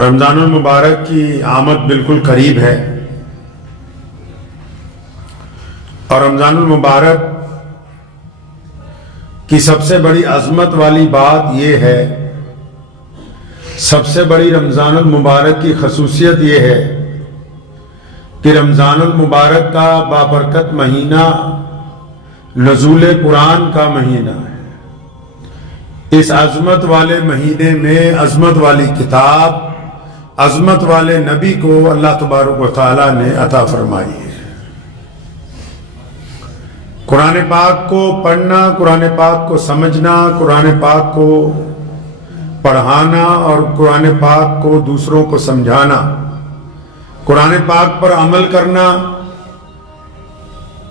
رمضان المبارک کی آمد بالکل قریب ہے اور رمضان المبارک کی سب سے بڑی عظمت والی بات یہ ہے، سب سے بڑی رمضان المبارک کی خصوصیت یہ ہے کہ رمضان المبارک کا بابرکت مہینہ نزول قرآن کا مہینہ ہے۔ اس عظمت والے مہینے میں عظمت والی کتاب، عظمت والے نبی کو اللہ تبارک و تعالیٰ نے عطا فرمائی ہے۔ قرآن پاک کو پڑھنا، قرآن پاک کو سمجھنا، قرآن پاک کو پڑھانا اور قرآن پاک کو دوسروں کو سمجھانا، قرآن پاک پر عمل کرنا،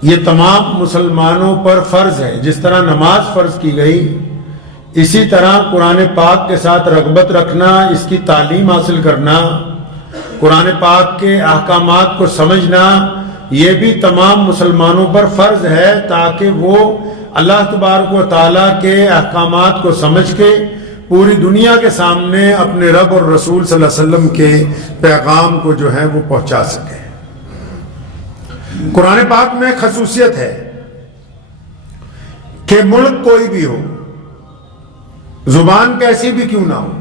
یہ تمام مسلمانوں پر فرض ہے۔ جس طرح نماز فرض کی گئی، اسی طرح قرآن پاک کے ساتھ رغبت رکھنا، اس کی تعلیم حاصل کرنا، قرآن پاک کے احکامات کو سمجھنا، یہ بھی تمام مسلمانوں پر فرض ہے تاکہ وہ اللہ تبارک و تعالیٰ کے احکامات کو سمجھ کے پوری دنیا کے سامنے اپنے رب اور رسول صلی اللہ علیہ وسلم کے پیغام کو جو ہے وہ پہنچا سکے۔ قرآن پاک میں خصوصیت ہے کہ ملک کوئی بھی ہو، زبان کیسی بھی کیوں نہ ہو،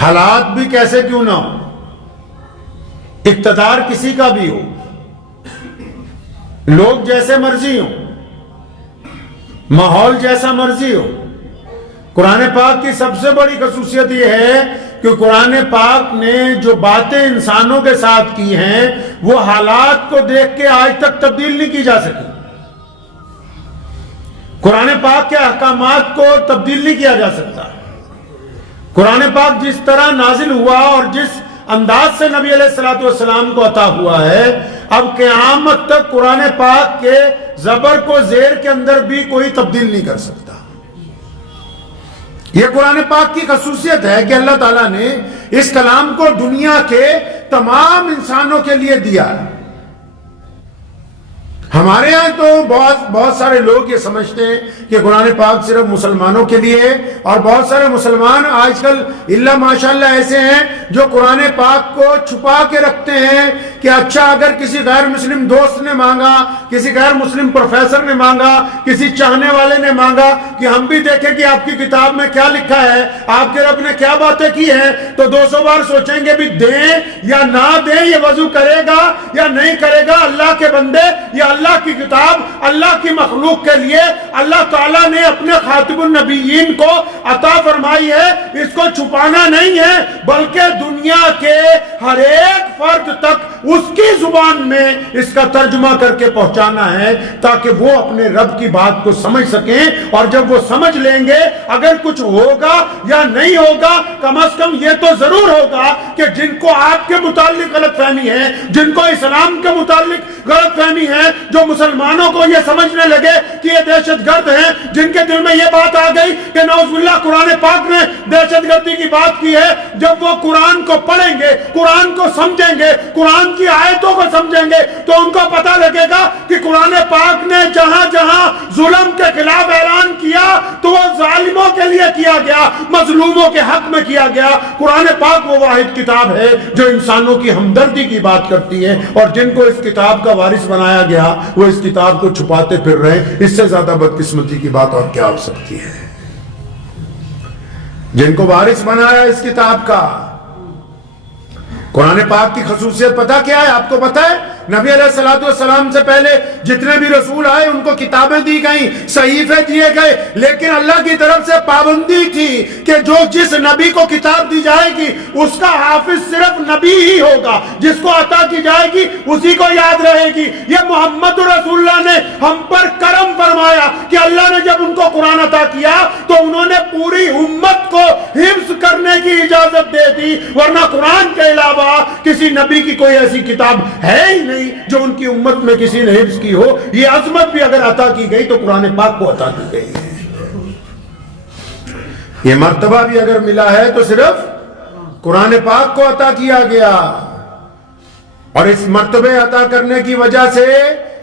حالات بھی کیسے کیوں نہ ہو، اقتدار کسی کا بھی ہو، لوگ جیسے مرضی ہو، ماحول جیسا مرضی ہو، قرآن پاک کی سب سے بڑی خصوصیت یہ ہے کہ قرآن پاک نے جو باتیں انسانوں کے ساتھ کی ہیں وہ حالات کو دیکھ کے آج تک تبدیل نہیں کی جا سکی۔ قرآن پاک کے احکامات کو تبدیل نہیں کیا جا سکتا۔ قرآن پاک جس طرح نازل ہوا اور جس انداز سے نبی علیہ السلام کو عطا ہوا ہے، اب قیامت تک قرآن پاک کے زبر کو زیر کے اندر بھی کوئی تبدیل نہیں کر سکتا۔ یہ قرآن پاک کی خصوصیت ہے کہ اللہ تعالیٰ نے اس کلام کو دنیا کے تمام انسانوں کے لیے دیا ہے۔ ہمارے یہاں تو بہت سارے لوگ یہ سمجھتے ہیں کہ قرآن پاک صرف مسلمانوں کے لیے ہے، اور بہت سارے مسلمان آج کل اللہ ماشاءاللہ ایسے ہیں جو قرآن پاک کو چھپا کے رکھتے ہیں کہ اچھا اگر کسی غیر مسلم دوست نے مانگا، کسی غیر مسلم پروفیسر نے مانگا، کسی چاہنے والے نے مانگا کہ ہم بھی دیکھیں کہ آپ کی کتاب میں کیا لکھا ہے، آپ کے رب نے کیا باتیں کی ہیں، تو 200 بار سوچیں گے بھی دیں یا نہ دیں، یہ وضو کرے گا یا نہیں کرے گا۔ اللہ کے بندے، یہ اللہ کی کتاب اللہ کی مخلوق کے لیے اللہ تعالیٰ نے اپنے خاتم النبیین کو عطا فرمائی ہے۔ اس کو چھپانا نہیں ہے بلکہ دنیا کے ہر ایک فرد تک اس کی زبان میں اس کا ترجمہ کر کے پہنچانا ہے تاکہ وہ اپنے رب کی بات کو سمجھ سکیں، اور جب وہ سمجھ لیں گے اگر کچھ ہوگا یا نہیں ہوگا، کم از کم یہ تو ضرور ہوگا کہ جن کو آپ کے متعلق غلط فہمی ہے، جن کو اسلام کے متعلق غلط فہمی ہے، جو مسلمانوں کو یہ سمجھنے لگے کہ یہ دہشت گرد ہیں، جن کے دل میں یہ بات آ گئی کہ نعوذ باللہ قرآن پاک نے دہشت گردی کی بات کی ہے، جب وہ قرآن کو پڑھیں گے، قرآن کو سمجھیں گے، قرآن کی آیتوں کو سمجھیں گے، تو ان کو پتہ لگے گا کہ قرآن پاک نے جہاں جہاں ظلم کے خلاف اعلان کیا تو وہ ظالموں کے لیے کیا گیا، مظلوموں کے حق میں کیا گیا۔ قرآن پاک وہ واحد کتاب ہے جو انسانوں کی ہمدردی کی بات کرتی ہے، اور جن کو اس کتاب کا وارث بنایا گیا وہ اس کتاب کو چھپاتے پھر رہے ہیں۔ اس سے زیادہ بدقسمتی کی بات اور کیا ہو سکتی ہے؟ جن کو وارث بنایا اس کتاب کا۔ قرآن پاک کی خصوصیت پتہ کیا ہے؟ آپ کو پتہ ہے نبی علیہ السلام سے پہلے جتنے بھی رسول آئے ان کو کتابیں دی گئیں، صحیفے دیے گئے، لیکن اللہ کی طرف سے پابندی تھی کہ جو جس نبی کو کتاب دی جائے گی اس کا حافظ صرف نبی ہی ہوگا، جس کو عطا کی جائے گی اسی کو یاد رہے گی۔ یہ محمد رسول اللہ نے ہم پر کرم فرمایا کہ اللہ نے جب ان کو قرآن عطا کیا تو انہوں نے پوری امت کو حفظ کرنے کی اجازت دے دی، ورنہ قرآن کے علاوہ کسی نبی کی کوئی ایسی کتاب ہے ہی نہیں جو ان کی امت میں کسی نے حفظ کی ہو۔ یہ عظمت بھی اگر عطا کی گئی تو قرآن پاک کو عطا کی گئی ہے۔ یہ مرتبہ بھی اگر ملا ہے تو صرف قرآن پاک کو عطا کیا گیا، اور اس مرتبے عطا کرنے کی وجہ سے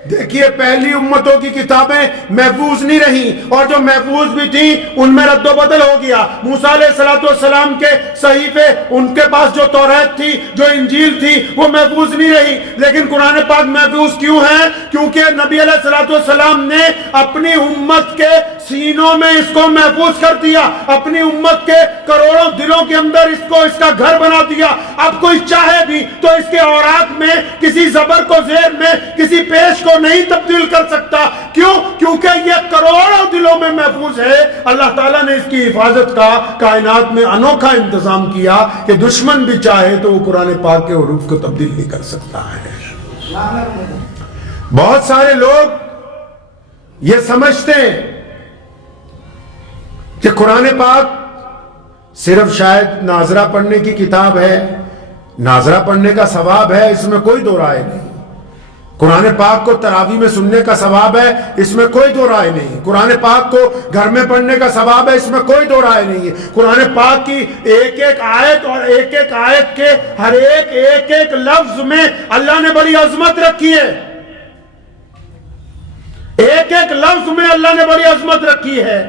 دیکھیے پہلی امتوں کی کتابیں محفوظ نہیں رہیں، اور جو محفوظ بھی تھیں ان میں رد و بدل ہو گیا۔ موسیٰ علیہ السلام کے صحیفے، ان کے پاس جو توریت تھی، جو انجیل تھی، وہ محفوظ نہیں رہی، لیکن قرآن پاک محفوظ کیوں ہے؟ کیونکہ نبی علیہ السلام نے اپنی امت کے سینوں میں اس کو محفوظ کر دیا، اپنی امت کے کروڑوں دلوں کے اندر اس کو اس کا گھر بنا دیا۔ اب کوئی چاہے بھی تو اس کے اوراق میں کسی زبر کو زیر میں، کسی پیش کو نہیں تبدیل کر سکتا۔ کیوں؟ کیونکہ یہ کروڑوں دلوں میں محفوظ ہے۔ اللہ تعالیٰ نے اس کی حفاظت کا کائنات میں انوکھا انتظام کیا کہ دشمن بھی چاہے تو وہ قرآن پاک کے حروف کو تبدیل نہیں کر سکتا ہے۔ بہت سارے لوگ یہ سمجھتے ہیں کہ قرآن پاک صرف شاید ناظرہ پڑھنے کی کتاب ہے، ناظرہ پڑھنے کا ثواب ہے، اس میں کوئی دو رائے نہیں۔ قرآن پاک کو تراویح میں سننے کا ثواب ہے، اس میں کوئی دو رائے نہیں۔ قرآن پاک کو گھر میں پڑھنے کا ثواب ہے، اس میں کوئی دو رائے نہیں ہے۔ قرآن پاک کی ایک ایک آیت اور ایک ایک آیت کے ہر ایک ایک لفظ میں اللہ نے بڑی عظمت رکھی ہے، ایک ایک لفظ میں اللہ نے بڑی عظمت رکھی ہے۔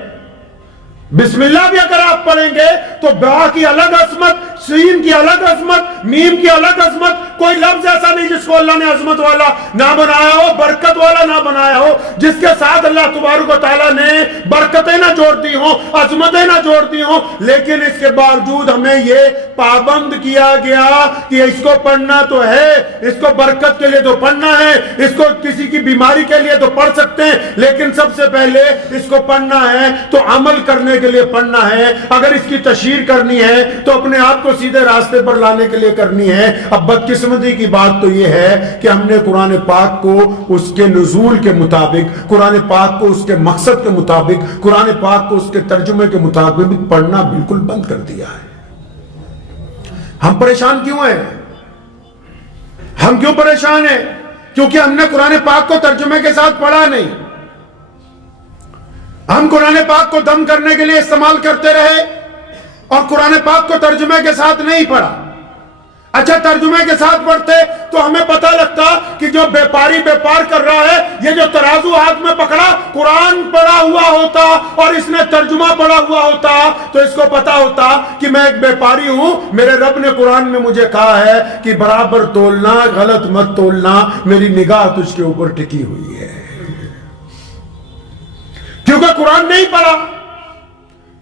بسم اللہ بھی اگر آپ پڑھیں گے تو با کی الگ عظمت، سین کی الگ عظمت، میم کی الگ عظمت، کوئی لفظ ایسا نہیں جس کو اللہ نے عظمت والا نہ بنایا ہو، برکت والا نہ بنایا ہو، جس کے ساتھ اللہ تبارک و تعالیٰ نے برکتیں نہ جوڑ دی ہوں، عظمتیں نہ جوڑ دی ہوں، لیکن اس کے باوجود ہمیں یہ پابند کیا گیا کہ اس کو پڑھنا تو ہے، اس کو برکت کے لیے تو پڑھنا ہے، اس کو کسی کی بیماری کے لیے تو پڑھ سکتے ہیں، لیکن سب سے پہلے اس کو پڑھنا ہے تو عمل کرنے کے لیے پڑھنا ہے۔ اگر اس کی تشہیر کرنی ہے تو اپنے آپ کو سیدھے راستے پر لانے کے لیے کرنی ہے۔ اب بدقسمتی کی بات تو یہ ہے کہ ہم نے قرآن پاک کو اس کے نزول کے مطابق، قرآن پاک کو اس کے مقصد کے مطابق، قرآن پاک کو اس کے ترجمے کے مطابق پڑھنا بالکل بند کر دیا ہے۔ ہم پریشان کیوں ہیں؟ ہم کیوں پریشان ہیں؟ کیونکہ ہم نے قرآن پاک کو ترجمے کے ساتھ پڑھا نہیں۔ ہم قرآن پاک کو دم کرنے کے لیے استعمال کرتے رہے اور قرآن پاک کو ترجمے کے ساتھ نہیں پڑھا۔ اچھا ترجمے کے ساتھ پڑھتے تو ہمیں پتہ لگتا کہ جو بیپاری بیپار کر رہا ہے، یہ جو ترازو ہاتھ میں پکڑا قرآن پڑھا ہوا ہوتا اور اس نے ترجمہ پڑھا ہوا ہوتا تو اس کو پتہ ہوتا کہ میں ایک بیپاری ہوں، میرے رب نے قرآن میں مجھے کہا ہے کہ برابر تولنا، غلط مت تولنا، میری نگاہ تجھ کے اوپر ٹکی ہوئی ہے۔ کیونکہ قرآن نہیں پڑھا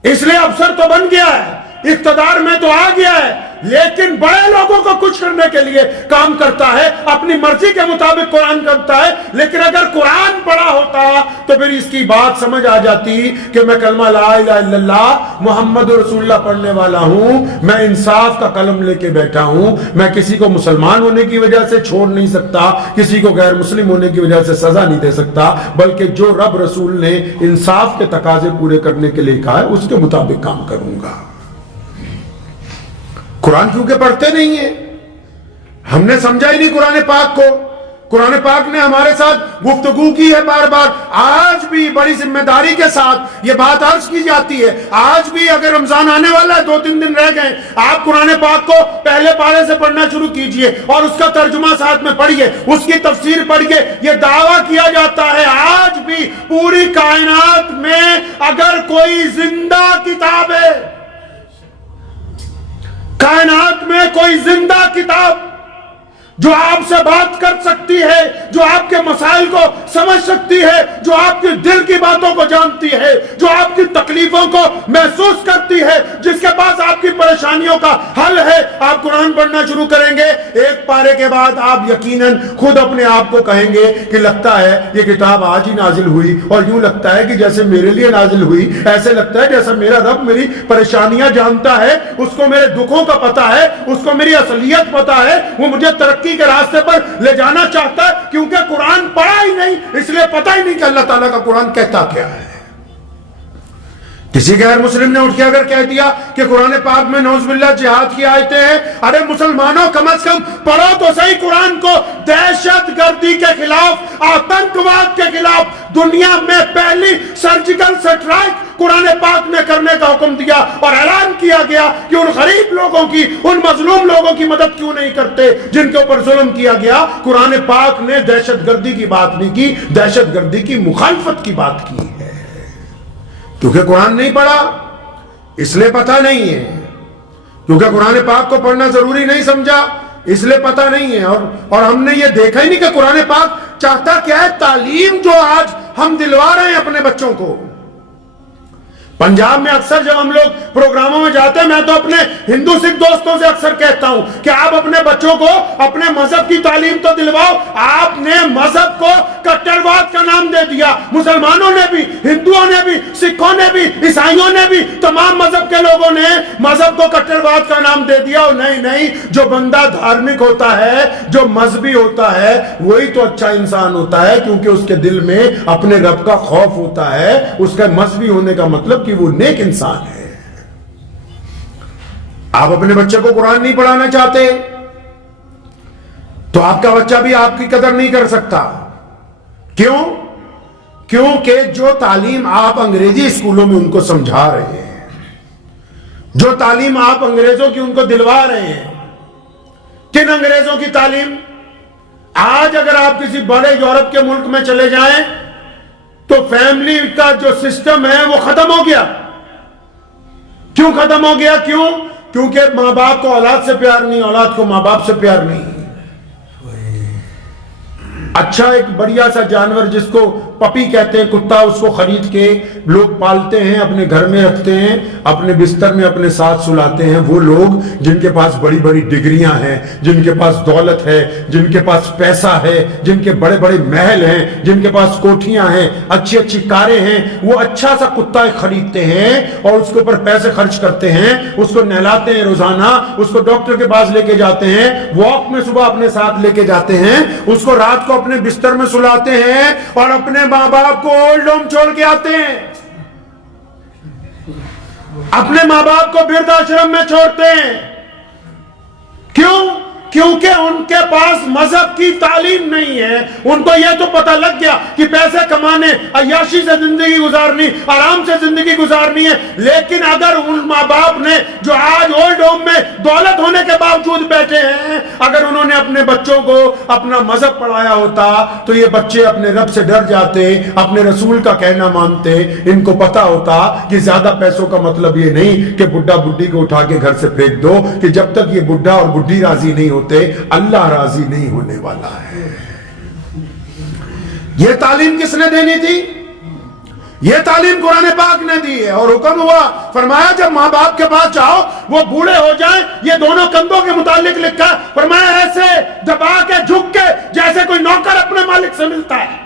اس لیے افسر تو بن گیا ہے، اقتدار میں تو آ گیا ہے، لیکن بڑے لوگوں کو کچھ کرنے کے لیے کام کرتا ہے، اپنی مرضی کے مطابق قرآن کرتا ہے۔ لیکن اگر قرآن پڑھا ہوتا تو پھر اس کی بات سمجھ آ جاتی کہ میں کلمہ لا الہ الا اللہ محمد رسول اللہ پڑھنے والا ہوں، میں انصاف کا قلم لے کے بیٹھا ہوں، میں کسی کو مسلمان ہونے کی وجہ سے چھوڑ نہیں سکتا، کسی کو غیر مسلم ہونے کی وجہ سے سزا نہیں دے سکتا، بلکہ جو رب رسول نے انصاف کے تقاضے پورے کرنے کے لیے کہا ہے اس کے مطابق کام کروں گا۔ قرآن کیونکہ پڑھتے نہیں ہیں، ہم نے سمجھا ہی نہیں قرآن پاک کو۔ قرآن پاک نے ہمارے ساتھ گفتگو کی ہے بار بار، آج بھی بڑی ذمہ داری کے ساتھ یہ بات عرض کی جاتی ہے۔ آج بھی اگر رمضان آنے والا ہے، 2-3 دن رہ گئے، آپ قرآن پاک کو پہلے پارے سے پڑھنا شروع کیجئے اور اس کا ترجمہ ساتھ میں پڑھیے، اس کی تفسیر پڑھیے۔ یہ دعویٰ کیا جاتا ہے آج بھی پوری کائنات میں اگر کوئی زندہ کتاب ہے، کائنات میں کوئی زندہ کتاب جو آپ سے بات کر سکتی ہے، جو آپ کے مسائل کو سمجھ سکتی ہے، جو آپ کی دل کی باتوں کو جانتی ہے، جو آپ کی تکلیفوں کو محسوس کرتی ہے، جس کے پاس آپ کی پریشانیوں کا حل ہے، آپ قرآن پڑھنا شروع کریں گے، ایک پارے کے بعد آپ یقیناً خود اپنے آپ کو کہیں گے کہ لگتا ہے یہ کتاب آج ہی نازل ہوئی، اور یوں لگتا ہے کہ جیسے میرے لیے نازل ہوئی، ایسے لگتا ہے جیسا میرا رب میری پریشانیاں جانتا ہے، اس کو میرے دکھوں کا پتہ ہے، اس کو میری اصلیت پتہ ہے، وہ مجھے ترقی کے راستے پر لے جانا چاہتا ہے۔ کیونکہ قرآن پڑھا ہی نہیں، اس لیے پتہ ہی نہیں کہ اللہ تعالیٰ کا قرآن کہتا کیا ہے۔ کسی غیر مسلم نے اٹھ کے اگر کہہ دیا کہ قرآن پاک میں نعوذ باللہ جہاد کی آیتیں ہیں، ارے مسلمانوں کم از کم پڑھو تو صحیح قرآن کو۔ دہشت گردی کے خلاف، آتنکواد کے خلاف دنیا میں پہلی سرجیکل سٹرائک قرآن پاک نے کرنے کا حکم دیا اور اعلان کیا گیا کہ ان غریب لوگوں کی، ان مظلوم لوگوں کی مدد کیوں نہیں کرتے جن کے اوپر ظلم کیا گیا؟ قرآن پاک نے دہشت گردی کی بات نہیں کی، دہشت گردی کی مخالفت کی بات کی ہے۔ کیونکہ قرآن نہیں پڑھا اس لیے پتہ نہیں ہے، کیونکہ قرآن پاک کو پڑھنا ضروری نہیں سمجھا اس لیے پتہ نہیں ہے، اور ہم نے یہ دیکھا ہی نہیں کہ قرآن پاک چاہتا کیا ہے۔ تعلیم جو آج ہم دلوا رہے ہیں اپنے بچوں کو، پنجاب میں اکثر جب ہم لوگ پروگراموں میں جاتے ہیں، میں تو اپنے ہندو سکھ دوستوں سے اکثر کہتا ہوں کہ آپ اپنے بچوں کو اپنے مذہب کی تعلیم تو دلواؤ۔ آپ نے مذہب کو کٹرواد کا نام دے دیا، مسلمانوں نے بھی، ہندوؤں نے بھی، سکھوں نے بھی، عیسائیوں نے بھی، تمام مذہب کے لوگوں نے مذہب کو کٹرواد کا نام دے دیا۔ اور نہیں، جو بندہ دھارمک ہوتا ہے، جو مذہبی ہوتا ہے، وہی تو اچھا انسان ہوتا ہے، کیونکہ اس کے دل میں اپنے رب کا خوف ہوتا ہے۔ اس کا مذہبی ہونے کا مطلب کہ وہ نیک انسان ہے۔ آپ اپنے بچے کو قرآن نہیں پڑھانا چاہتے تو آپ کا بچہ بھی آپ کی قدر نہیں کر سکتا۔ کیوں؟ کیونکہ جو تعلیم آپ انگریزی اسکولوں میں ان کو سمجھا رہے ہیں، جو تعلیم آپ انگریزوں کی ان کو دلوا رہے ہیں، کن انگریزوں کی تعلیم؟ آج اگر آپ کسی بڑے یورپ کے ملک میں چلے جائیں تو فیملی کا جو سسٹم ہے وہ ختم ہو گیا۔ کیوں ختم ہو گیا؟ کیونکہ ماں باپ کو اولاد سے پیار نہیں، اولاد کو ماں باپ سے پیار نہیں۔ اچھا ایک بڑھیا سا جانور جس کو پپی کہتے ہیں، کتا، اس کو خرید کے لوگ پالتے ہیں، اپنے گھر میں رکھتے ہیں، اپنے بستر میں اپنے ساتھ سلاتے ہیں۔ وہ لوگ جن کے پاس بڑی بڑی ڈگریاں ہیں، جن کے پاس دولت ہے، جن کے پاس پیسہ ہے، جن کے بڑے بڑے محل ہیں، جن کے پاس کوٹھیاں ہیں، اچھی اچھی کاریں ہیں، وہ اچھا سا کتا خریدتے ہیں اور اس کے اوپر پیسے خرچ کرتے ہیں، اس کو نہلاتے ہیں روزانہ، اس کو ڈاکٹر کے پاس لے کے جاتے ہیں، واک میں صبح اپنے ساتھ لے کے جاتے ہیں، اس کو رات کو اپنے بستر میں سلاتے ہیں اور اپنے ماں باپ کو اولڈ ہوم چھوڑ کے آتے ہیں، اپنے ماں باپ کو برد آشرم میں چھوڑتے ہیں۔ کیوں؟ کیونکہ ان کے پاس مذہب کی تعلیم نہیں ہے۔ ان کو یہ تو پتہ لگ گیا کہ پیسے کمانے، عیاشی سے زندگی گزارنی، آرام سے زندگی گزارنی ہے، لیکن اگر ان ماں باپ نے جو آج اولڈ ہوم میں دولت ہونے کے باوجود بیٹھے ہیں، اگر انہوں نے اپنے بچوں کو اپنا مذہب پڑھایا ہوتا تو یہ بچے اپنے رب سے ڈر جاتے، اپنے رسول کا کہنا مانتے۔ ان کو پتہ ہوتا کہ زیادہ پیسوں کا مطلب یہ نہیں کہ بڈھا بڈھی کو اٹھا کے گھر سے پھینک دو، کہ جب تک یہ بڈھا اور بڈھی راضی نہیں ہوتے اللہ راضی نہیں ہونے والا ہے۔ یہ تعلیم کس نے دینی تھی؟ یہ تعلیم قرآن پاک نے دی ہے، اور حکم ہوا، فرمایا جب ماں باپ کے پاس جاؤ وہ بوڑھے ہو جائیں، یہ دونوں کندھوں کے متعلق لکھا، فرمایا ایسے دبا کے جھک کے جیسے کوئی نوکر اپنے مالک سے ملتا ہے،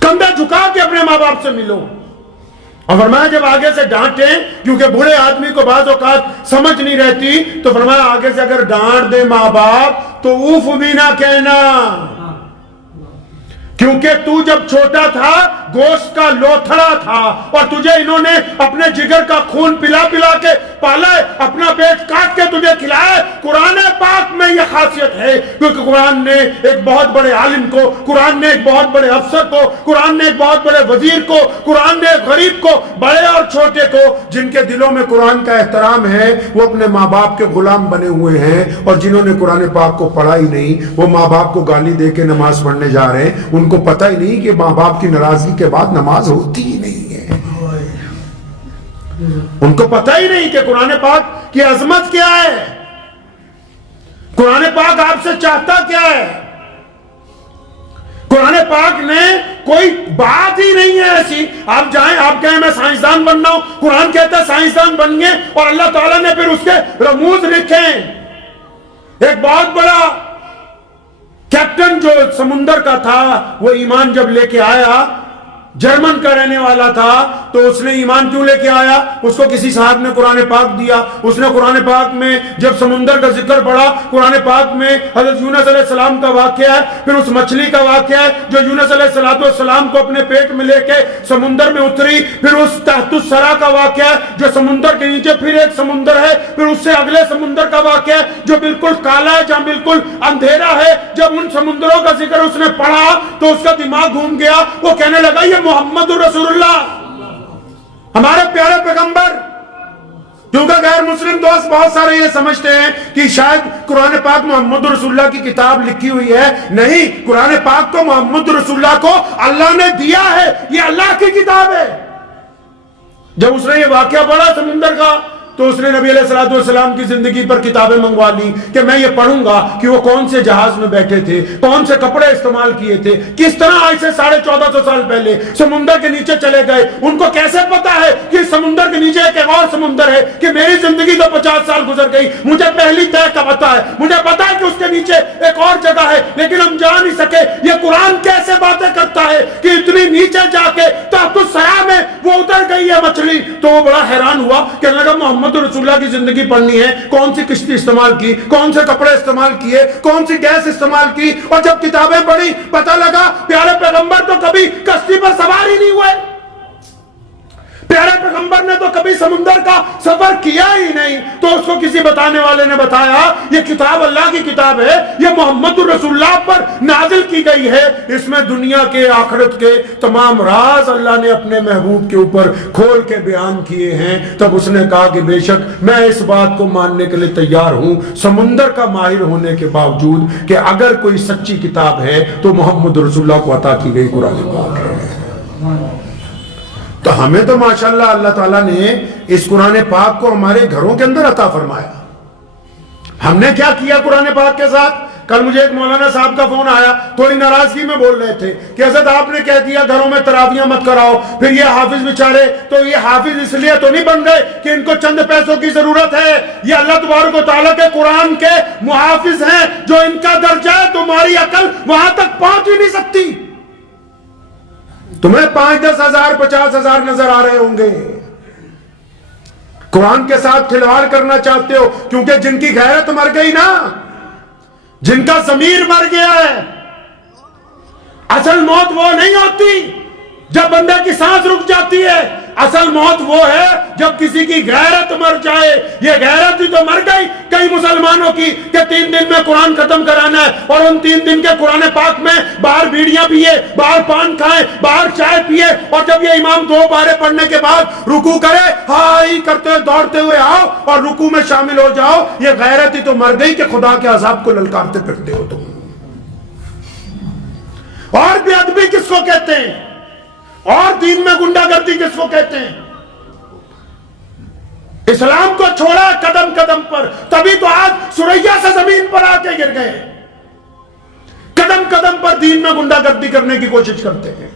کندھے جھکا کے اپنے ماں باپ سے ملو۔ اور فرمایا جب آگے سے ڈانٹیں، کیونکہ بوڑھے آدمی کو بعض اوقات سمجھ نہیں رہتی، تو فرمایا آگے سے اگر ڈانٹ دے ماں باپ تو اوف بھی نہ کہنا، کیونکہ تو جب چھوٹا تھا گوشت کا لوتھڑا تھا اور تجھے انہوں نے اپنے جگر کا خون پلا پلا کے پالا ہے، اپنا پیٹ کاٹ کے تجھے کھلایا ہے۔ قرآن پاک میں یہ خاصیت ہے، کیونکہ قرآن نے ایک بہت بڑے عالم کو، قرآن نے ایک بہت بڑے افسر کو، قرآن نے ایک بہت بڑے وزیر کو، قرآن نے ایک غریب کو، بڑے اور چھوٹے کو، جن کے دلوں میں قرآن کا احترام ہے، وہ اپنے ماں باپ کے غلام بنے ہوئے ہیں، اور جنہوں نے قرآن پاک کو پڑھا ہی نہیں وہ ماں باپ کو گالی دے کے نماز پڑھنے جا رہے ہیں۔ ان کو پتہ ہی نہیں کہ ماں باپ کی ناراضگی کے بعد نماز ہوتی ہی نہیں ہے۔ ان کو پتہ ہی نہیں کہ قرآن پاک کی عظمت کیا ہے، قرآن پاک آپ سے چاہتا کیا ہے۔ قرآن پاک نے کوئی بات ہی نہیں ہے ایسی آپ جائیں آپ کہیں میں سائنسدان بننا ہوں، قرآن کہتا ہے سائنسدان بن گئے اور اللہ تعالیٰ نے پھر اس کے رموز لکھے۔ ایک بہت بڑا کیپٹن جو سمندر کا تھا، وہ ایمان جب لے کے آیا، جرمن کا رہنے والا تھا، تو اس نے ایمان کیوں لے کے آیا؟ اس کو کسی صاحب نے قرآن پاک دیا، اس نے قرآن پاک میں جب سمندر کا ذکر پڑھا، قرآن پاک میں حضرت یونس علیہ السلام کا واقعہ ہے، پھر اس مچھلی کا واقعہ ہے جو یونس علیہ السلام کو اپنے پیٹ میں لے کے سمندر میں اتری، پھر اس تحت الثری کا واقعہ ہے جو سمندر کے نیچے پھر ایک سمندر ہے، پھر اس سے اگلے سمندر کا واقعہ ہے جو بالکل کالا ہے، جہاں بالکل اندھیرا ہے۔ جب ان سمندروں کا ذکر اس نے پڑھا تو اس کا دماغ گھوم گیا، وہ کہنے لگا یہ محمد رسول اللہ، ہمارے پیارے پیغمبر۔ کیونکہ غیر مسلم دوست بہت سارے یہ سمجھتے ہیں کہ شاید قرآن پاک محمد رسول اللہ کی کتاب لکھی ہوئی ہے، نہیں، قرآن پاک کو محمد رسول اللہ کو اللہ نے دیا ہے، یہ اللہ کی کتاب ہے۔ جب اس نے یہ واقعہ پڑھا سمندر کا تو اس نے نبی علیہ السلام کی زندگی پر کتابیں منگوا لی کہ میں یہ پڑھوں گا کہ وہ کون سے جہاز میں بیٹھے تھے، کون سے کپڑے استعمال کیے تھے، کس طرح آج سے 1450 سال پہلے سمندر کے نیچے چلے گئے، ان کو کیسے پتا ہے کہ سمندر کے نیچے ایک اور سمندر ہے، کہ میری زندگی تو 50 سال گزر گئی، مجھے پہلی طے کا پتا ہے، مجھے پتا ہے کہ اس کے نیچے ایک اور جگہ ہے، لیکن ہم جا نہیں سکے۔ یہ قرآن کیسے باتیں کرتا ہے کہ اتنی نیچے جا کے تحت الثری میں وہ اتر گئی ہے مچھلی؟ تو وہ بڑا حیران ہوا کہ محمد رسول اللہ کی زندگی پڑھنی ہے، کون سی کشتی استعمال کی، کون سے کپڑے استعمال کیے، کون سی گیس استعمال کی، اور جب کتابیں پڑھی پتہ لگا پیارے پیغمبر تو کبھی کشتی پر سوار ہی نہیں ہوئے، پیارے پیغمبر نے تو کبھی سمندر کا سفر کیا ہی نہیں۔ تو اس کو کسی بتانے والے نے بتایا یہ کتاب اللہ کی کتاب ہے، یہ محمد رسول اللہ پر نازل کی گئی ہے، اس میں دنیا کے آخرت کے تمام راز اللہ نے اپنے محبوب کے اوپر کھول کے بیان کیے ہیں۔ تب اس نے کہا کہ بے شک میں اس بات کو ماننے کے لیے تیار ہوں سمندر کا ماہر ہونے کے باوجود کہ اگر کوئی سچی کتاب ہے تو محمد رسول اللہ کو عطا کی گئی قرآن پاک ہے۔ تو ہمیں تو ماشاءاللہ اللہ تعالیٰ نے اس قرآن پاک کو ہمارے گھروں کے اندر عطا فرمایا۔ ہم نے کیا کیا قرآن پاک کے ساتھ؟ کل مجھے ایک مولانا صاحب کا فون آیا، تھوڑی ناراضگی میں بول رہے تھے کہ حضرت آپ نے کہہ دیا گھروں میں تراویحیں مت کراؤ، پھر یہ حافظ بیچارے، تو یہ حافظ اس لیے تو نہیں بن گئے کہ ان کو چند پیسوں کی ضرورت ہے، یہ اللہ تبارک و تعالیٰ کے قرآن کے محافظ ہیں، جو ان کا درجہ ہے تمہاری عقل وہاں تک پہنچ ہی نہیں سکتی۔ تمہیں 5-10 ہزار 50 ہزار نظر آ رہے ہوں گے، قرآن کے ساتھ کھلواڑ کرنا چاہتے ہو، کیونکہ جن کی غیرت مر گئی نا، جن کا ضمیر مر گیا ہے۔ اصل موت وہ نہیں ہوتی جب بندے کی سانس رک جاتی ہے، اصل موت وہ ہے جب کسی کی غیرت مر جائے۔ یہ غیرت ہی تو مر گئی کئی مسلمانوں کی کہ 3 دن میں قرآن ختم کرانا ہے، اور ان 3 دن کے قرآن پاک میں باہر بیڑیاں پیے، باہر پان کھائیں، باہر چائے پیے، اور جب یہ امام 2 بارے پڑھنے کے بعد رکوع کرے ہائی کرتے دوڑتے ہوئے آؤ اور رکوع میں شامل ہو جاؤ۔ یہ غیرت ہی تو مر گئی کہ خدا کے عذاب کو للکارتے پھرتے ہو تم۔ اور بے ادبی کس کو کہتے ہیں؟ اور دین میں گنڈا گردی کس کو کہتے ہیں؟ اسلام کو چھوڑا قدم قدم پر، تبھی تو آج سریا سے زمین پر آ کے گر گئے۔ قدم قدم پر دین میں گنڈا گردی کرنے کی کوشش کرتے ہیں۔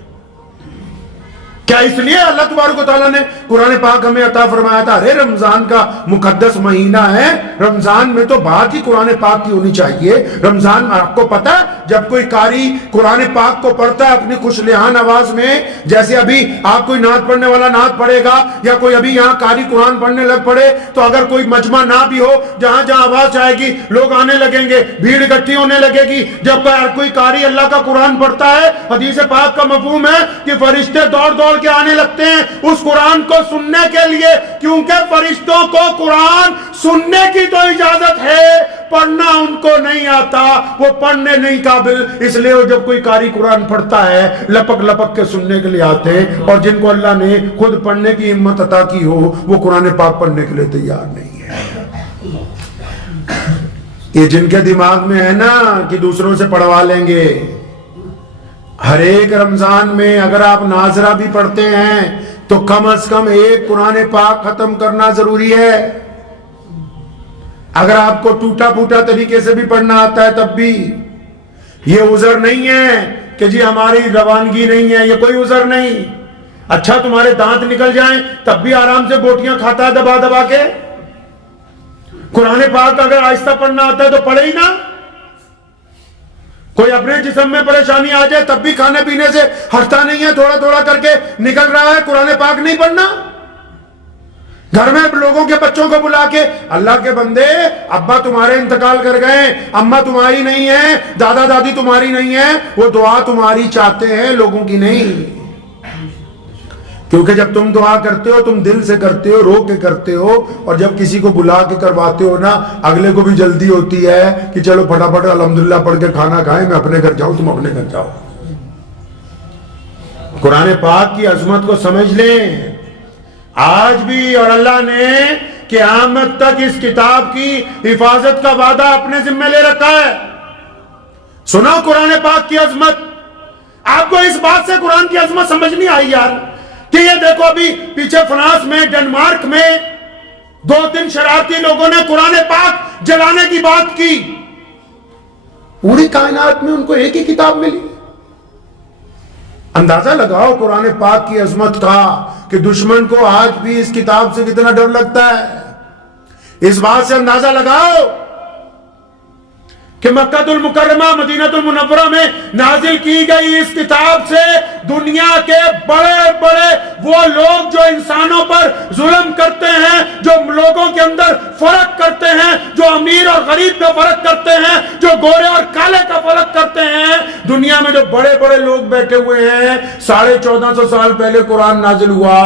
کیا اس لیے اللہ تبارک و تعالیٰ نے قرآن پاک ہمیں عطا فرمایا تھا؟ ارے رمضان کا مقدس مہینہ ہے، رمضان میں تو بات ہی قرآن پاک کی ہونی چاہیے۔ رمضان میں آپ کو پتا ہے جب کوئی قاری قرآن پاک کو پڑھتا ہے اپنی خوش لحان آواز میں، جیسے ابھی آپ کوئی نعت پڑھنے والا نعت پڑھے گا، یا کوئی ابھی یہاں قاری قرآن پڑھنے لگ پڑے، تو اگر کوئی مجمع نہ بھی ہو، جہاں جہاں آواز آئے گی لوگ آنے لگیں گے، بھیڑ اکٹھی ہونے لگے گی۔ جب کوئی قاری اللہ کا قرآن پڑھتا ہے، حدیث پاک کا مفہوم ہے کہ فرشتے دوڑ دوڑ کے آنے لگتے ہیں اس قرآن کو سننے کے لیے، کیونکہ فرشتوں کو قرآن سننے کی تو اجازت ہے، پڑھنا ان کو نہیں آتا، وہ پڑھنے نہیں قابل، اس لیے وہ جب کوئی قاری قرآن پڑھتا ہے لپک لپک کے سننے کے لیے آتے ہیں، اور جن کو اللہ نے خود پڑھنے کی ہمت عطا کی ہو وہ قرآن پاک پڑھنے کے لیے تیار نہیں ہے۔ یہ جن کے دماغ میں ہے نا کہ دوسروں سے پڑھوا لیں گے، ہر ایک رمضان میں اگر آپ ناظرہ بھی پڑھتے ہیں تو کم از کم ایک قرآن پاک ختم کرنا ضروری ہے۔ اگر آپ کو ٹوٹا پھوٹا طریقے سے بھی پڑھنا آتا ہے تب بھی یہ عذر نہیں ہے کہ جی ہماری روانگی نہیں ہے، یہ کوئی عذر نہیں۔ اچھا تمہارے دانت نکل جائیں تب بھی آرام سے بوٹیاں کھاتا ہے دبا دبا کے۔ قرآن پاک اگر آہستہ پڑھنا آتا ہے تو پڑھے ہی نا۔ کوئی اپنے جسم میں پریشانی آ جائے تب بھی کھانے پینے سے ہٹتا نہیں ہے, تھوڑا تھوڑا کر کے نکل رہا ہے, قرآن پاک نہیں پڑھنا. گھر میں لوگوں کے بچوں کو بلا کے, اللہ کے بندے ابا تمہارے انتقال کر گئے, اماں تمہاری نہیں ہے, دادا دادی تمہاری نہیں ہے, وہ دعا تمہاری چاہتے ہیں, لوگوں کی نہیں. کیونکہ جب تم دعا کرتے ہو تم دل سے کرتے ہو, رو کے کرتے ہو, اور جب کسی کو بلا کے کرواتے ہو نا, اگلے کو بھی جلدی ہوتی ہے کہ چلو پھٹافٹ الحمدللہ پڑھ کے کھانا کھائیں, میں اپنے گھر جاؤں, تم اپنے گھر جاؤ. قرآن پاک کی عظمت کو سمجھ لیں آج بھی, اور اللہ نے قیامت تک اس کتاب کی حفاظت کا وعدہ اپنے ذمہ لے رکھا ہے. سنو قرآن پاک کی عظمت. آپ کو اس بات سے قرآن کی عظمت سمجھ نہیں آئی یار کہ یہ دیکھو ابھی پیچھے فرانس میں, ڈنمارک میں 2-3 شرارتی لوگوں نے قرآن پاک جلانے کی بات کی. پوری کائنات میں ان کو ایک ہی کتاب ملی. اندازہ لگاؤ قرآن پاک کی عظمت کا کہ دشمن کو آج بھی اس کتاب سے کتنا ڈر لگتا ہے. اس بات سے اندازہ لگاؤ کہ مکہ المکرمہ مدینہ المنورہ میں نازل کی گئی اس کتاب سے دنیا کے بڑے بڑے وہ لوگ جو انسانوں پر ظلم کرتے ہیں, جو لوگوں کے اندر فرق کرتے ہیں, جو امیر اور غریب کا فرق کرتے ہیں, جو گورے اور کالے کا فرق کرتے ہیں, دنیا میں جو بڑے بڑے لوگ بیٹھے ہوئے ہیں, 1450 سال پہلے قرآن نازل ہوا.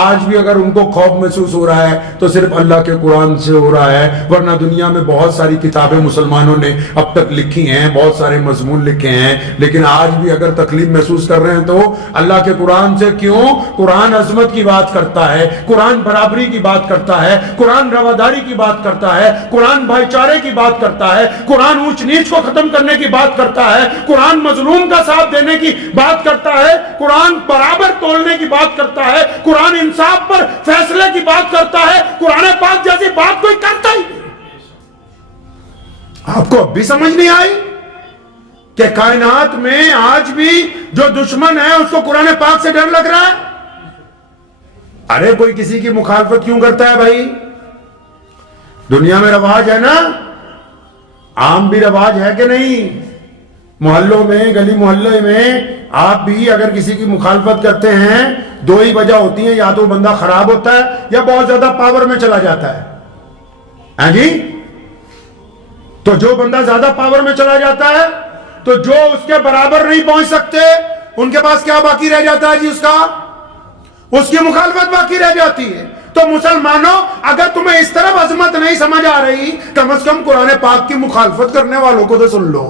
آج بھی اگر ان کو خوف محسوس ہو رہا ہے تو صرف اللہ کے قرآن سے ہو رہا ہے, ورنہ دنیا میں بہت ساری کتابیں مسلمانوں نے اب تک لکھی ہیں, بہت سارے مضمون لکھے ہیں, لیکن آج بھی اگر تکلیف محسوس کر رہے ہیں تو اللہ کے قرآن سے. کیوں؟ قرآن عظمت کی بات کرتا ہے, قرآن برابری کی بات کرتا ہے, قرآن رواداری کی بات کرتا ہے, قرآن بھائی چارے کی بات کرتا ہے, قرآن اونچ نیچ کو ختم کرنے کی بات کرتا ہے, قرآن مظلوم کا ساتھ دینے کی بات کرتا ہے, قرآن برابر تولنے کی بات کرتا ہے, قرآن انصاف پر فیصلے کی بات کرتا ہے. قرآن پاک جیسی بات کوئی کرتا ہی. آپ کو اب بھی سمجھ نہیں آئی کہ کائنات میں آج بھی جو دشمن ہے اس کو قرآن پاک سے ڈر لگ رہا ہے؟ ارے کوئی کسی کی مخالفت کیوں کرتا ہے بھائی؟ دنیا میں رواج ہے نا, عام بھی رواج ہے کہ نہیں؟ محلوں میں, گلی محلے میں آپ بھی اگر کسی کی مخالفت کرتے ہیں 2 ہی وجہ ہوتی ہیں, یا تو بندہ خراب ہوتا ہے یا بہت زیادہ پاور میں چلا جاتا ہے. ہاں جی, تو جو بندہ زیادہ پاور میں چلا جاتا ہے تو جو اس کے برابر نہیں پہنچ سکتے ان کے پاس کیا باقی رہ جاتا ہے جی؟ اس کی مخالفت باقی رہ جاتی ہے. تو مسلمانوں, اگر تمہیں اس طرف عظمت نہیں سمجھ آ رہی, کم از کم قرآن پاک کی مخالفت کرنے والوں کو تو سن لو.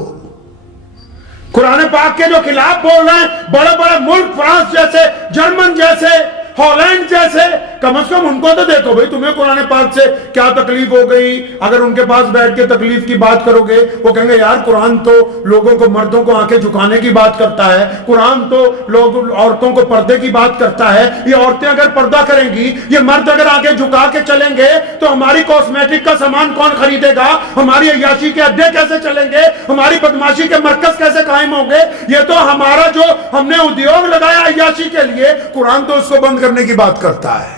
قرآن پاک کے جو خلاف بول رہے ہیں بڑے بڑے ملک, فرانس جیسے, جرمن جیسے, ہالینڈ جیسے, کم از کم ان کو تو دیکھو بھئی تمہیں قرآن پاک سے کیا تکلیف ہو گئی. اگر ان کے پاس بیٹھ کے تکلیف کی بات کرو گے وہ کہیں گے یار قرآن تو لوگوں کو, مردوں کو آنکھیں جھکانے کی بات کرتا ہے, قرآن تو لوگ عورتوں کو پردے کی بات کرتا ہے. یہ عورتیں اگر پردہ کریں گی, یہ مرد اگر آنکھیں جھکا کے چلیں گے تو ہماری کاسمیٹک کا سامان کون خریدے گا؟ ہماری عیاشی کے اڈے کیسے چلیں گے؟ ہماری بدماشی کے مرکز کیسے قائم ہوں گے؟ یہ تو ہمارا جو ہم نے ادیوگ لگایا عیاشی کے لیے, قرآن تو اس کو بند کرنے کی بات کرتا ہے.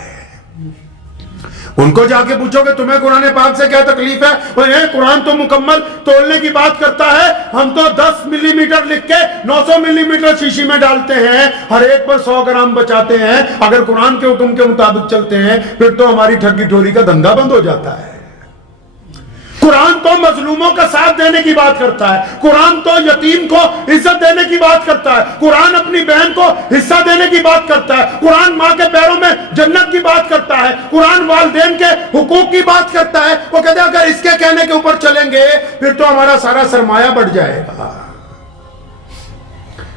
ان کو جا کے پوچھو کہ تمہیں قرآن پاک سے کیا تکلیف ہے, وہ قرآن تو مکمل تولنے کی بات کرتا ہے, ہم تو 10 ملی میٹر لکھ کے 900 ملی میٹر شیشی میں ڈالتے ہیں, ہر ایک پر 100 گرام بچاتے ہیں. اگر قرآن کے حکم کے مطابق چلتے ہیں پھر تو ہماری ٹھگی ٹوری کا دھندا بند ہو جاتا ہے. قرآن تو مظلوموں کا ساتھ دینے کی بات کرتا ہے, قرآن تو یتیم کو عزت دینے کی بات کرتا ہے, قرآن اپنی بہن کو حصہ دینے کی بات کرتا ہے, قرآن ماں کے پیروں میں جنت کی بات کرتا ہے, قرآن والدین کے حقوق کی بات کرتا ہے. وہ کہتے ہیں اگر اس کے کہنے کے اوپر چلیں گے پھر تو ہمارا سارا سرمایہ بڑھ جائے گا.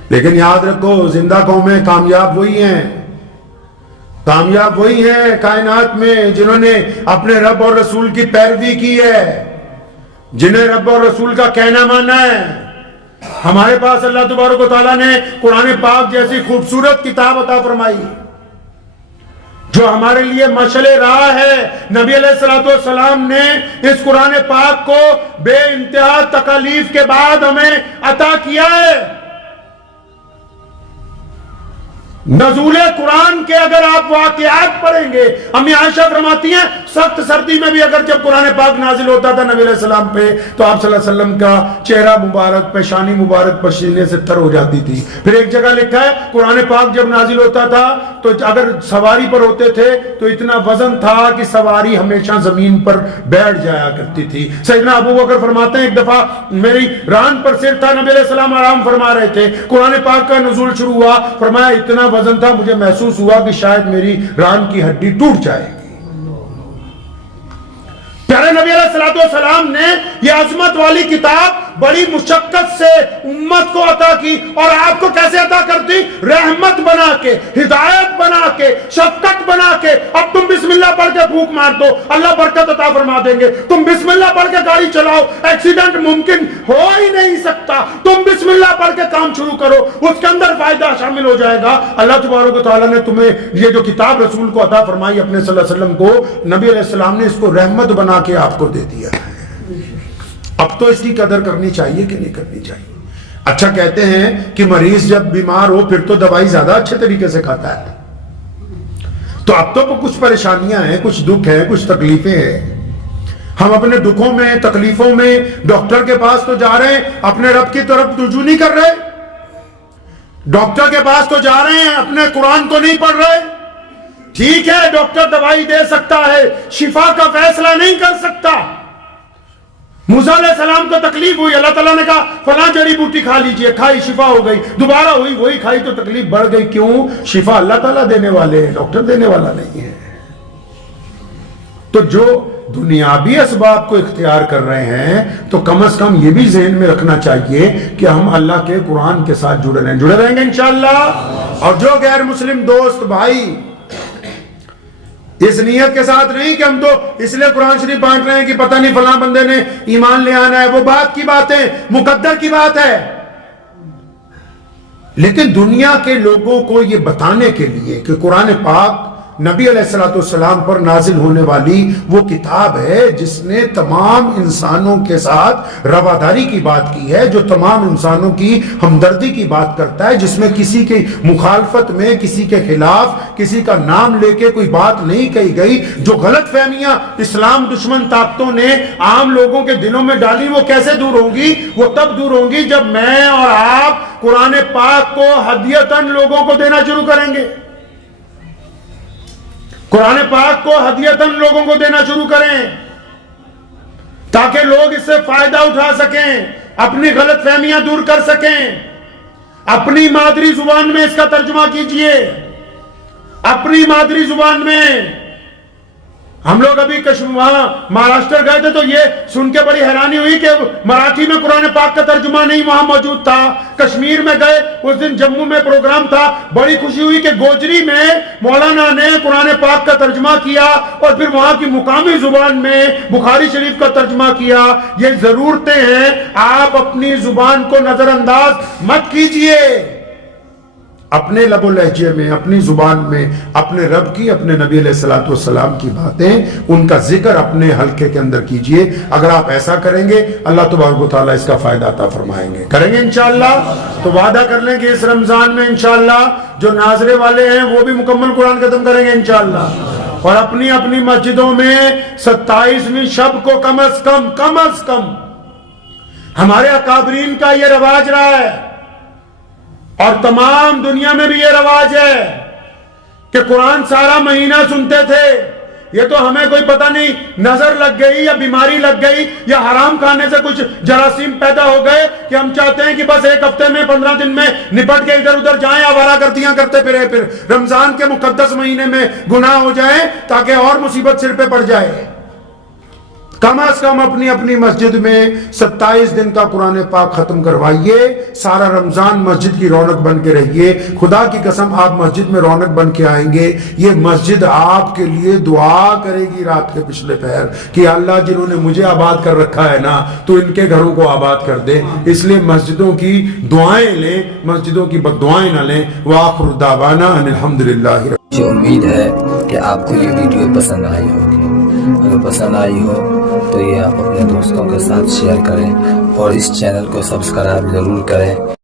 لیکن یاد رکھو, زندہ قومیں کامیاب وہی ہیں, کامیاب وہی ہیں کائنات میں جنہوں نے اپنے رب اور رسول کی پیروی کی ہے, جنہیں رب اور رسول کا کہنا مانا ہے. ہمارے پاس اللہ تبارک و تعالیٰ نے قرآن پاک جیسی خوبصورت کتاب عطا فرمائی جو ہمارے لیے مشعل راہ ہے. نبی علیہ السلام نے اس قرآن پاک کو بے انتہا تکالیف کے بعد ہمیں عطا کیا ہے. نزول قرآن کے اگر آپ واقعات پڑھیں گے، امی عائشہ فرماتی ہیں سخت سردی میں بھی اگر جب قرآن پاک نازل ہوتا تھا نبی علیہ السلام پہ تو آپ صلی اللہ علیہ وسلم کا چہرہ مبارک، پیشانی مبارک پسینے سے تر ہو جاتی تھی۔ پھر ایک جگہ لکھا ہے قرآن پاک جب نازل ہوتا تھا تو اگر سواری پر ہوتے تھے تو اتنا وزن تھا کہ سواری ہمیشہ زمین پر بیٹھ جایا کرتی تھی۔ سیدنا ابو بکر فرماتے ہیں ایک دفعہ میری ران پر سر تھا، نبی علیہ السلام آرام فرما رہے تھے، قرآن پاک کا نزول شروع ہوا، فرمایا اتنا وزن تھا مجھے محسوس ہوا کہ شاید میری ران کی ہڈی ٹوٹ جائے گی۔ پیارے نبی علیہ السلام نے یہ عظمت والی کتاب بڑی مشقت سے امت کو عطا کی، اور آپ کو کیسے عطا کرتی؟ رحمت بنا کے، ہدایت بنا کے، شفقت بنا کے۔ اب تم بسم اللہ پڑھ کے پھونک مار دو، اللہ برکت عطا فرما دیں گے۔ تم بسم اللہ پڑھ کے گاڑی چلاؤ، ایکسیڈنٹ ممکن ہو ہی نہیں سکتا۔ تم بسم اللہ پڑھ کے کام شروع کرو، اس کے اندر فائدہ شامل ہو جائے گا۔ اللہ تبارک و تعالیٰ نے تمہیں یہ جو کتاب رسول کو عطا فرمائی اپنے صلی اللہ علیہ وسلم کو، نبی علیہ السلام نے اس کو رحمت بنا کے آپ کو دے دیا ہے۔ اب تو اس کی قدر کرنی چاہیے کہ نہیں کرنی چاہیے؟ اچھا کہتے ہیں کہ مریض جب بیمار ہو پھر تو دوائی زیادہ اچھے طریقے سے کھاتا ہے، تو اب تو کچھ پریشانیاں ہیں، کچھ دکھ ہیں، کچھ تکلیفیں ہیں، ہم اپنے دکھوں میں تکلیفوں میں ڈاکٹر کے پاس تو جا رہے ہیں، اپنے رب کی طرف رجوع نہیں کر رہے، ڈاکٹر کے پاس تو جا رہے ہیں، اپنے قرآن کو نہیں پڑھ رہے۔ ٹھیک ہے ڈاکٹر دوائی دے سکتا ہے، شفا کا فیصلہ نہیں کر سکتا۔ موسیٰ علیہ السلام کو تکلیف ہوئی، اللہ تعالیٰ نے کہا فلاں جڑی بوٹی کھا لیجئے، کھائی شفا ہو گئی، دوبارہ ہوئی وہی کھائی تو تکلیف بڑھ گئی۔ کیوں؟ شفا اللہ تعالیٰ دینے والے ہیں، ڈاکٹر دینے والا نہیں ہے۔ تو جو دنیاوی اسباب کو اختیار کر رہے ہیں تو کم از کم یہ بھی ذہن میں رکھنا چاہیے کہ ہم اللہ کے قرآن کے ساتھ جڑے رہیں گے انشاءاللہ۔ اور جو غیر مسلم دوست بھائی اس نیت کے ساتھ نہیں کہ ہم تو اس لیے قرآن شریف بانٹ رہے ہیں کہ پتہ نہیں فلاں بندے نے ایمان لے آنا ہے، وہ بات کی بات ہے، مقدر کی بات ہے، لیکن دنیا کے لوگوں کو یہ بتانے کے لیے کہ قرآن پاک نبی علیہ السلام پر نازل ہونے والی وہ کتاب ہے جس نے تمام انسانوں کے ساتھ رواداری کی بات کی ہے، جو تمام انسانوں کی ہمدردی کی بات کرتا ہے، جس میں کسی کی مخالفت میں، کسی کے خلاف، کسی کا نام لے کے کوئی بات نہیں کہی گئی۔ جو غلط فہمیاں اسلام دشمن طاقتوں نے عام لوگوں کے دلوں میں ڈالی وہ کیسے دور ہوں گی؟ وہ تب دور ہوں گی جب میں اور آپ قرآن پاک کو ہدیتاً لوگوں کو دینا شروع کریں گے، قرآن پاک کو ہدیتاً لوگوں کو دینا شروع کریں تاکہ لوگ اس سے فائدہ اٹھا سکیں، اپنی غلط فہمیاں دور کر سکیں۔ اپنی مادری زبان میں اس کا ترجمہ کیجئے، اپنی مادری زبان میں۔ ہم لوگ ابھی وہاں مہاراشٹر گئے تھے تو یہ سن کے بڑی حیرانی ہوئی کہ مراٹھی میں قرآن پاک کا ترجمہ نہیں وہاں موجود تھا۔ کشمیر میں گئے، اس دن جموں میں پروگرام تھا، بڑی خوشی ہوئی کہ گوجری میں مولانا نے قرآن پاک کا ترجمہ کیا اور پھر وہاں کی مقامی زبان میں بخاری شریف کا ترجمہ کیا۔ یہ ضرورتیں ہیں، آپ اپنی زبان کو نظر انداز مت کیجئے، اپنے لب و لہجے میں، اپنی زبان میں اپنے رب کی، اپنے نبی علیہ السلام کی باتیں، ان کا ذکر اپنے حلقے کے اندر کیجئے۔ اگر آپ ایسا کریں گے اللہ تبارک و تعالیٰ اس کا فائدہ عطا فرمائیں گے، کریں گے انشاءاللہ۔ تو وعدہ کر لیں کہ اس رمضان میں انشاءاللہ جو ناظرے والے ہیں وہ بھی مکمل قرآن ختم کریں گے انشاءاللہ، اور اپنی اپنی مسجدوں میں 27ویں شب کو کم از کم ہمارے اکابرین کا یہ رواج رہا ہے، اور تمام دنیا میں بھی یہ رواج ہے کہ قرآن سارا مہینہ سنتے تھے۔ یہ تو ہمیں کوئی پتہ نہیں نظر لگ گئی یا بیماری لگ گئی یا حرام کھانے سے کچھ جراثیم پیدا ہو گئے کہ ہم چاہتے ہیں کہ بس ایک ہفتے میں 15 دن میں نپٹ کے ادھر ادھر جائیں، آوارہ گردیاں کرتے پھرے، پھر رمضان کے مقدس مہینے میں گناہ ہو جائیں تاکہ اور مصیبت سر پہ پڑ جائے۔ کم از کم اپنی اپنی مسجد میں 27 دن کا قرآن پاک ختم کروائیے، سارا رمضان مسجد کی رونق بن کے رہیے۔ خدا کی قسم آپ مسجد میں رونق بن کے آئیں گے، یہ مسجد آپ کے لیے دعا کرے گی رات کے پچھلے پہر کہ اللہ جنہوں نے مجھے آباد کر رکھا ہے نا تو ان کے گھروں کو آباد کر دے۔ اس لیے مسجدوں کی دعائیں لیں، مسجدوں کی بددعائیں نہ لیں۔ وآخر دعوانا ان الحمدللہ۔ مجھے امید ہے کہ آپ کو یہ ویڈیو پسند آئی ہوگی، اگر پسند آئی ہو تو یہ آپ اپنے دوستوں کے ساتھ شیئر کریں اور اس چینل کو سبسکرائب ضرور کریں۔